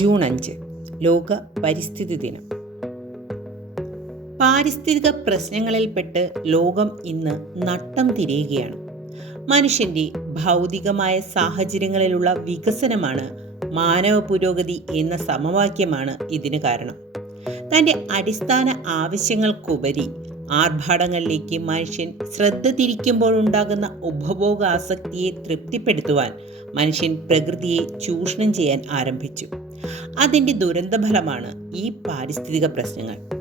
June അഞ്ച് ലോക പരിസ്ഥിതി ദിനം. പാരിസ്ഥിതിക പ്രശ്നങ്ങളിൽപ്പെട്ട് ലോകം ഇന്ന് നട്ടം തിരിയുകയാണ്. മനുഷ്യന്റെ ഭൗതികമായ സാഹചര്യങ്ങളിലുള്ള വികസനമാണ് മാനവ പുരോഗതി എന്ന സമവാക്യമാണ് ഇതിന് കാരണം. തന്റെ അടിസ്ഥാന ആവശ്യങ്ങൾക്കുപരി ആർഭാടങ്ങളിലേക്ക് മനുഷ്യൻ ശ്രദ്ധ തിരിക്കുമ്പോഴുണ്ടാകുന്ന ഉപഭോഗ ആസക്തിയെ തൃപ്തിപ്പെടുത്തുവാൻ മനുഷ്യൻ പ്രകൃതിയെ ചൂഷണം ചെയ്യാൻ ആരംഭിച്ചു. അതിന്റെ ദുരന്തഫലമാണ് ഈ പാരിസ്ഥിതിക പ്രശ്നങ്ങൾ.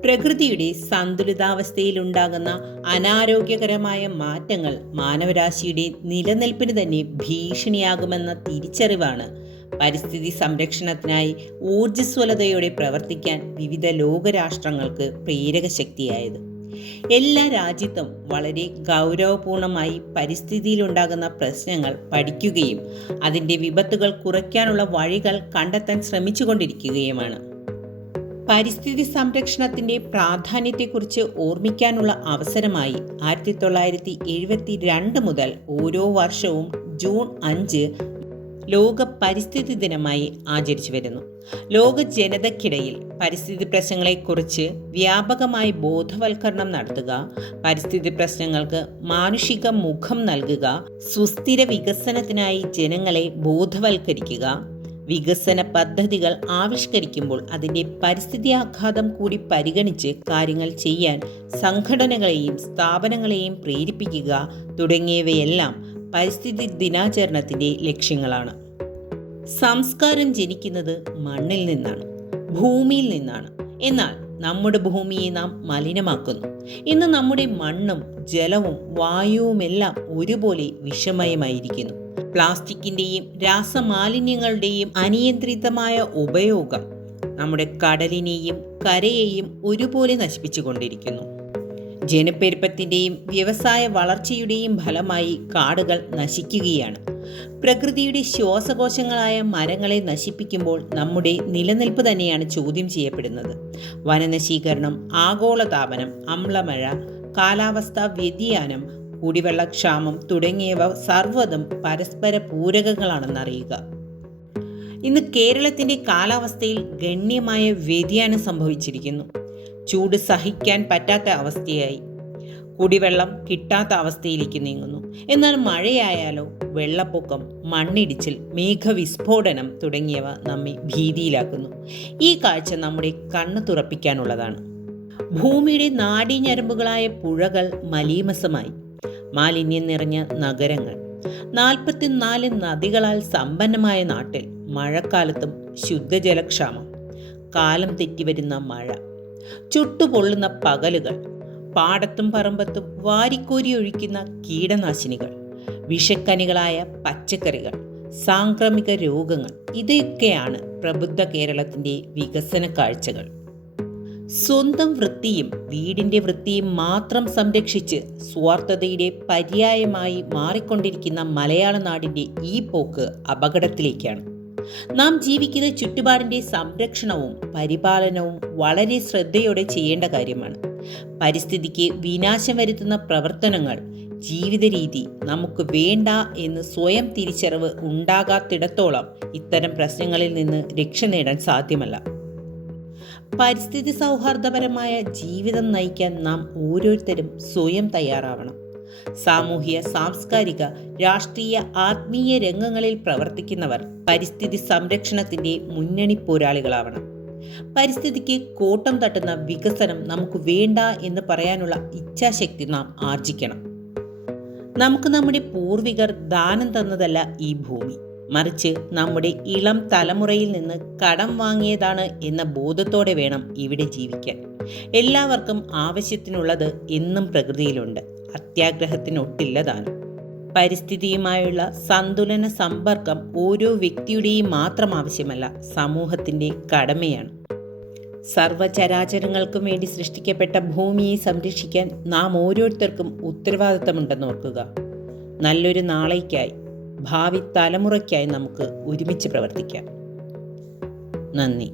പ്രകൃതിയുടെ സന്തുലിതാവസ്ഥയിലുണ്ടാകുന്ന അനാരോഗ്യകരമായ മാറ്റങ്ങൾ മാനവരാശിയുടെ നിലനിൽപ്പിന് തന്നെ ഭീഷണിയാകുമെന്ന തിരിച്ചറിവാണ് പരിസ്ഥിതി സംരക്ഷണത്തിനായി ഊർജസ്വലതയോടെ പ്രവർത്തിക്കാൻ വിവിധ ലോകരാഷ്ട്രങ്ങൾക്ക് പ്രേരക ശക്തിയായത്. എല്ലാ രാജ്യത്തും വളരെ ഗൗരവപൂർണമായി പരിസ്ഥിതിയിലുണ്ടാകുന്ന പ്രശ്നങ്ങൾ പഠിക്കുകയും അതിന്റെ വിപത്തുകൾ കുറയ്ക്കാനുള്ള വഴികൾ കണ്ടെത്താൻ ശ്രമിച്ചുകൊണ്ടിരിക്കുകയുമാണ്. പരിസ്ഥിതി സംരക്ഷണത്തിന്റെ പ്രാധാന്യത്തെക്കുറിച്ച് ഓർമ്മിക്കാനുള്ള അവസരമായി ആയിരത്തി തൊള്ളായിരത്തി എഴുപത്തി രണ്ട് മുതൽ ഓരോ വർഷവും ജൂൺ അഞ്ച് ലോക പരിസ്ഥിതി ദിനമായി ആചരിച്ചു വരുന്നു. ലോക ജനതയ്ക്കിടയിൽ പരിസ്ഥിതി പ്രശ്നങ്ങളെക്കുറിച്ച് വ്യാപകമായി ബോധവൽക്കരണം നടത്തുക പരിസ്ഥിതി പ്രശ്നങ്ങൾക്ക് മാനുഷിക മുഖം നൽകുക സുസ്ഥിര വികസനത്തിനായി ജനങ്ങളെ ബോധവൽക്കരിക്കുക വികസന പദ്ധതികൾ ആവിഷ്കരിക്കുമ്പോൾ അതിന്റെ പരിസ്ഥിതി ആഘാതം കൂടി പരിഗണിച്ച് കാര്യങ്ങൾ ചെയ്യാൻ സംഘടനകളെയും സ്ഥാപനങ്ങളെയും പ്രേരിപ്പിക്കുക തുടങ്ങിയവയെല്ലാം പരിസ്ഥിതി ദിനാചരണത്തിന്റെ ലക്ഷ്യങ്ങളാണ്. സംസ്കാരം ജനിക്കുന്നത് മണ്ണിൽ നിന്നാണ് ഭൂമിയിൽ നിന്നാണ്. എന്നാൽ നമ്മുടെ ഭൂമിയെ നാം മലിനമാക്കുന്നു. ഇന്ന് നമ്മുടെ മണ്ണും ജലവും വായുവുമെല്ലാം ഒരുപോലെ വിഷമയമായിരിക്കുന്നു. പ്ലാസ്റ്റിക്കിന്റെയും രാസമാലിന്യങ്ങളുടെയും അനിയന്ത്രിതമായ ഉപയോഗം നമ്മുടെ കടലിനെയും കരയെയും ഒരുപോലെ നശിപ്പിച്ചുകൊണ്ടിരിക്കുന്നു. ജനപ്പെരുപ്പത്തിന്റെയും വ്യവസായ വളർച്ചയുടെയും ഫലമായി കാടുകൾ നശിക്കുകയാണ്. പ്രകൃതിയുടെ ശ്വാസകോശങ്ങളായ മരങ്ങളെ നശിപ്പിക്കുമ്പോൾ നമ്മുടെ നിലനിൽപ്പ് തന്നെയാണ് ചോദ്യം ചെയ്യപ്പെടുന്നത്. വനനശീകരണം ആഗോളതാപനം അമ്ലമഴ കാലാവസ്ഥാ വ്യതിയാനം കുടിവെള്ളക്ഷാമം തുടങ്ങിയവ സർവതും പരസ്പര പൂരകങ്ങളാണെന്നറിയുക ഇന്ന് കേരളത്തിന്റെ കാലാവസ്ഥയിൽ ഗണ്യമായ വ്യതിയാനം സംഭവിച്ചിരിക്കുന്നു. ചൂട് സഹിക്കാൻ പറ്റാത്ത അവസ്ഥയായി. കുടിവെള്ളം കിട്ടാത്ത അവസ്ഥയിലേക്ക് നീങ്ങുന്നു. എന്നാൽ മഴയായാലോ വെള്ളപ്പൊക്കം മണ്ണിടിച്ചിൽ മേഘവിസ്ഫോടനം തുടങ്ങിയവ നമ്മെ ഭീതിയിലാക്കുന്നു. ഈ കാഴ്ച നമ്മുടെ കണ്ണ് തുറപ്പിക്കാനുള്ളതാണ്. ഭൂമിയുടെ നാടിഞ്ഞരമ്പുകളായ പുഴകൾ മലീമസമായി. മാലിന്യം നിറഞ്ഞ നഗരങ്ങൾ. നാൽപ്പത്തിനാല് നദികളാൽ സമ്പന്നമായ നാട്ടിൽ മഴക്കാലത്തും ശുദ്ധജലക്ഷാമം. കാലം തെറ്റി വരുന്ന മഴ. ചുട്ടുപൊള്ളുന്ന പകലുകൾ പാടത്തും പറമ്പത്തും വാരിക്കോരി ഒഴിക്കുന്ന കീടനാശിനികൾ വിഷക്കനികളായ പച്ചക്കറികൾ സാംക്രമിക രോഗങ്ങൾ ഇതൊക്കെയാണ് പ്രബുദ്ധ കേരളത്തിന്റെ വികസന കാഴ്ചകൾ. സ്വന്തം വൃത്തിയും വീടിന്റെ വൃത്തിയും മാത്രം സംരക്ഷിച്ച് സ്വാർത്ഥതയുടെ പര്യായമായി മാറിക്കൊണ്ടിരിക്കുന്ന മലയാള നാടിന്റെ ഈ പോക്ക് അപകടത്തിലേക്കാണ്. നാം ജീവിക്കുന്ന ചുറ്റുപാടിന്റെ സംരക്ഷണവും പരിപാലനവും വളരെ ശ്രദ്ധയോടെ ചെയ്യേണ്ട കാര്യമാണ്. പരിസ്ഥിതിക്ക് വിനാശം വരുത്തുന്ന പ്രവർത്തനങ്ങൾ ജീവിത രീതി നമുക്ക് വേണ്ട എന്ന് സ്വയം തിരിച്ചറിവ് ഉണ്ടാകാത്തിടത്തോളം ഇത്തരം പ്രശ്നങ്ങളിൽ നിന്ന് രക്ഷ നേടാൻ സാധ്യമല്ല. പരിസ്ഥിതി സൗഹാർദ്ദപരമായ ജീവിതം നയിക്കാൻ നാം ഓരോരുത്തരും സ്വയം തയ്യാറാവണം. സാമൂഹ്യ സാംസ്കാരിക രാഷ്ട്രീയ ആത്മീയ രംഗങ്ങളിൽ പ്രവർത്തിക്കുന്നവർ പരിസ്ഥിതി സംരക്ഷണത്തിന്റെ മുന്നണി പോരാളികളാവണം. പരിസ്ഥിതിക്ക് കോട്ടം തട്ടുന്ന വികസനം നമുക്ക് വേണ്ട എന്ന് പറയാനുള്ള ഇച്ഛാശക്തി നാം ആർജിക്കണം. നമുക്ക് നമ്മുടെ പൂർവികർ ദാനം തന്നതല്ല ഈ ഭൂമി. മറിച്ച് നമ്മുടെ ഇളം തലമുറയിൽ നിന്ന് കടം വാങ്ങിയതാണ് എന്ന ബോധത്തോടെ വേണം ഇവിടെ ജീവിക്കാൻ. എല്ലാവർക്കും ആവശ്യത്തിനുള്ളത് എന്നും പ്രകൃതിയിലുണ്ട്. അത്യാഗ്രഹത്തിനൊട്ടില്ല താനും പരിസ്ഥിതിയുമായുള്ള സന്തുലന സമ്പർക്കം ഓരോ വ്യക്തിയുടെയും മാത്രം ആവശ്യമല്ല സമൂഹത്തിന്റെ കടമയാണ്. സർവചരാചരങ്ങൾക്കും വേണ്ടി സൃഷ്ടിക്കപ്പെട്ട ഭൂമിയെ സംരക്ഷിക്കാൻ നാം ഓരോരുത്തർക്കും ഉത്തരവാദിത്തമുണ്ടെന്ന് ഓർക്കുക നല്ലൊരു നാളേക്കായി ഭാവി തലമുറയ്ക്കായി നമുക്ക് ഒരുമിച്ച് പ്രവർത്തിക്കാം. നന്ദി.